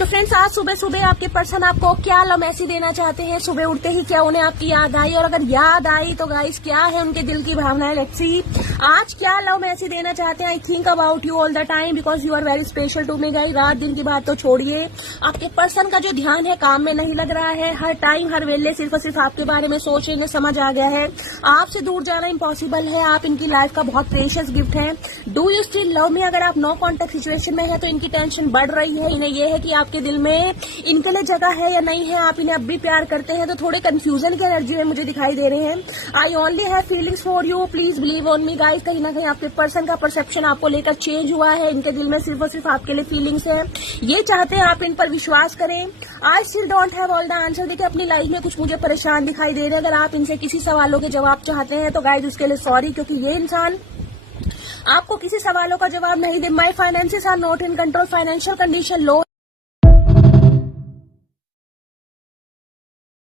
तो फ्रेंड्स, आज सुबह सुबह आपके पर्सन आपको क्या लव मैसेज देना चाहते हैं? सुबह उठते ही क्या उन्हें आपकी याद आई? और अगर याद आई तो गाइस क्या है उनके दिल की भावनाएं? लेट्स सी आज क्या लव मैसेज देना चाहते हैं। I think about you all the time because you are very special to me guys. रात दिन की बात तो छोड़िए, आपके पर्सन का जो ध्यान है काम में नहीं लग रहा है। हर टाइम हर वेले सिर्फ और सिर्फ आपके बारे में सोच रहे हैं। समझ आ गया है आपसे दूर जाना इम्पॉसिबल है। आप इनकी लाइफ का बहुत प्रेशियस गिफ्ट है। Do you still love me? अगर आप नो कॉन्टेक्ट सिचुएशन में है तो इनकी टेंशन बढ़ रही है। इन्हें यह है कि आपके दिल में इनके लिए जगह है या नहीं है, आप इन्हें अब भी प्यार करते हैं। तो थोड़े कंफ्यूजन की एनर्जी में मुझे दिखाई दे रहे हैं। I only have feelings for you, please believe on me guys. कहीं ना कहीं आपके पर्सन का परसेप्शन आपको लेकर चेंज हुआ है। इनके दिल में सिर्फ और सिर्फ आपके लिए फीलिंग्स है। ये चाहते हैं आप इन पर विश्वास करें। I still don't have all the answer. देखिए अपनी लाइफ में कुछ मुझे परेशान दिखाई दे रहे हैं। अगर आप इनसे किसी सवालों के जवाब चाहते हैं तो गाइस उसके लिए सॉरी, क्योंकि ये इंसान आपको किसी सवालों का जवाब नहीं दे। My finances are not in control, financial condition low